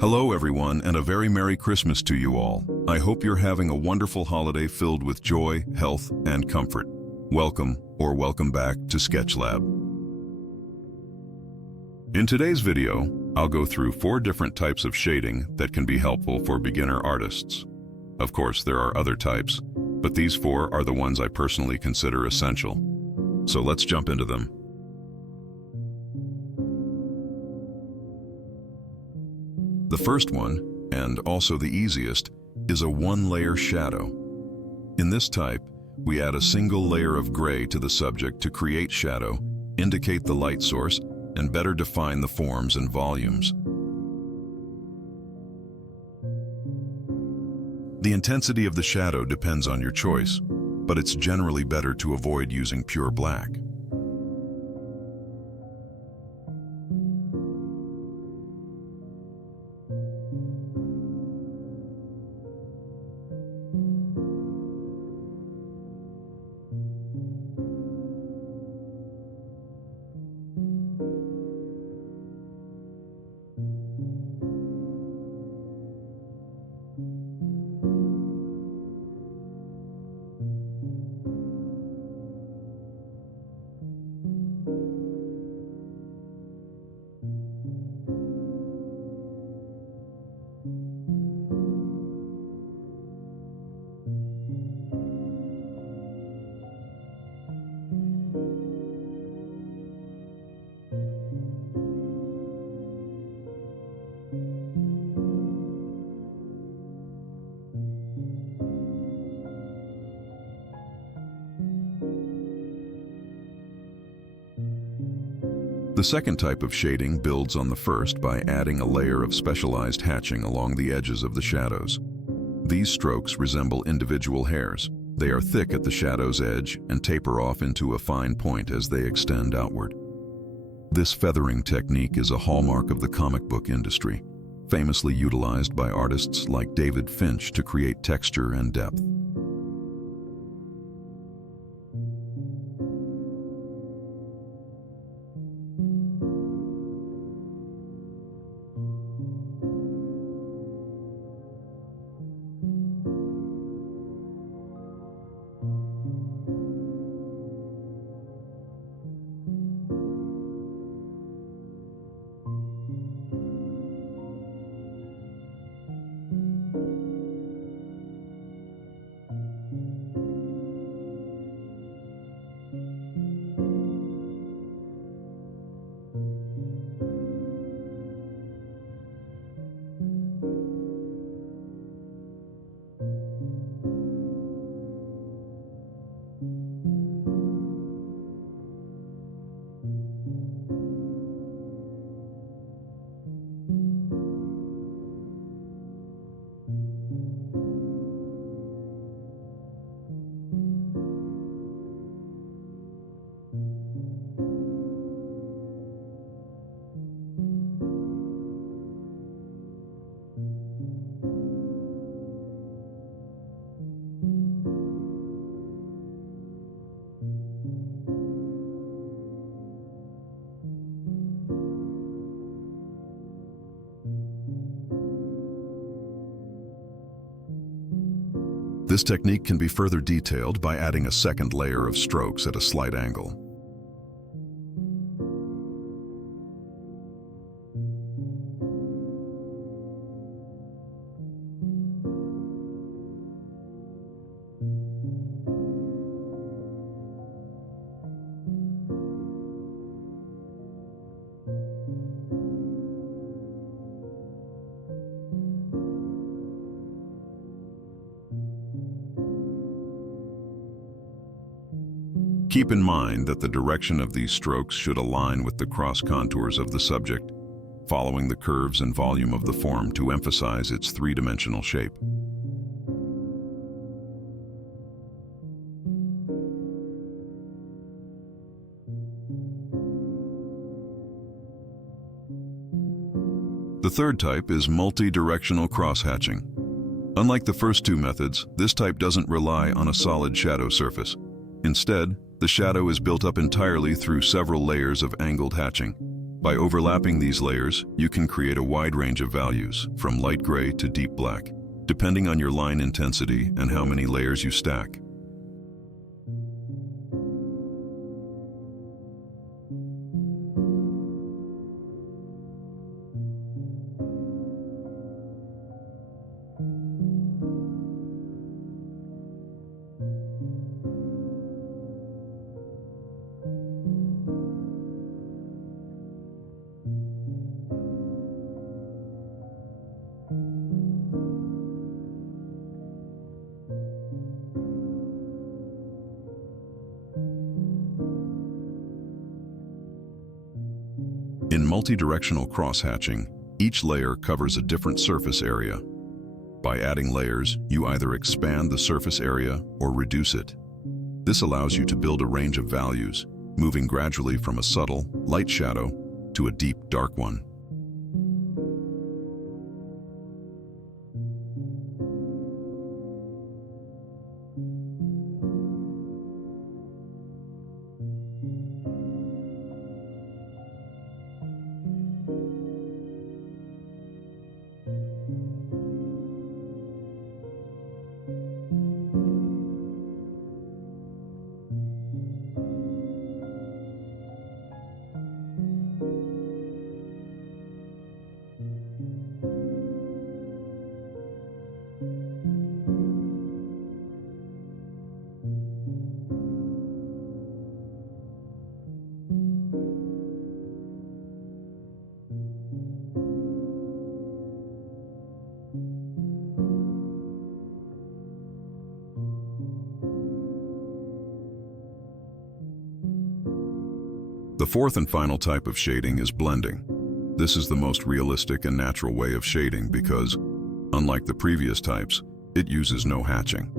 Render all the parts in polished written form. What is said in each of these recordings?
Hello everyone, and a very Merry Christmas to you all. I hope you're having a wonderful holiday filled with joy, health, and comfort. Welcome back to SkechLAB. In today's video, I'll go through 4 different types of shading that can be helpful for beginner artists. Of course, there are other types, but these 4 are the ones I personally consider essential. So let's jump into them. The first one, and also the easiest, is a one-layer shadow. In this type, we add a single layer of gray to the subject to create shadow, indicate the light source, and better define the forms and volumes. The intensity of the shadow depends on your choice, but it's generally better to avoid using pure black. The second type of shading builds on the first by adding a layer of specialized hatching along the edges of the shadows. These strokes resemble individual hairs. They are thick at the shadow's edge and taper off into a fine point as they extend outward. This feathering technique is a hallmark of the comic book industry, famously utilized by artists like David Finch to create texture and depth. This technique can be further detailed by adding a second layer of strokes at a slight angle. Keep in mind that the direction of these strokes should align with the cross contours of the subject, following the curves and volume of the form to emphasize its three-dimensional shape. The third type is multi-directional cross-hatching. Unlike the first 2 methods, this type doesn't rely on a solid shadow surface. Instead, the shadow is built up entirely through several layers of angled hatching. By overlapping these layers, you can create a wide range of values, from light gray to deep black, depending on your line intensity and how many layers you stack. In multi-directional cross-hatching, each layer covers a different surface area. By adding layers, you either expand the surface area or reduce it. This allows you to build a range of values, moving gradually from a subtle, light shadow to a deep, dark one. The fourth and final type of shading is blending. This is the most realistic and natural way of shading because, unlike the previous types, it uses no hatching.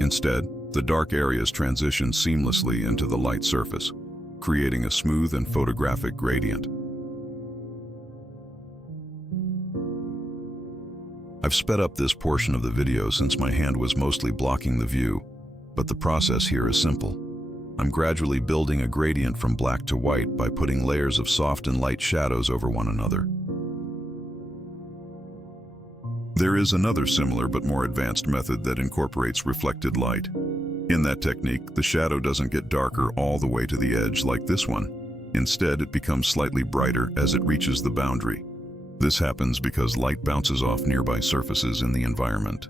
Instead, the dark areas transition seamlessly into the light surface, creating a smooth and photographic gradient. I've sped up this portion of the video since my hand was mostly blocking the view, but the process here is simple. I'm gradually building a gradient from black to white by putting layers of soft and light shadows over one another. There is another similar but more advanced method that incorporates reflected light. In that technique, the shadow doesn't get darker all the way to the edge like this one. Instead, it becomes slightly brighter as it reaches the boundary. This happens because light bounces off nearby surfaces in the environment.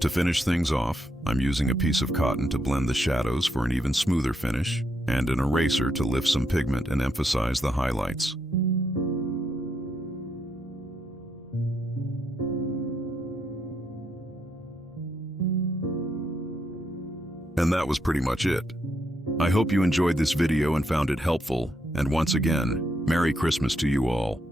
To finish things off, I'm using a piece of cotton to blend the shadows for an even smoother finish, and an eraser to lift some pigment and emphasize the highlights. And that was pretty much it. I hope you enjoyed this video and found it helpful, and once again, Merry Christmas to you all.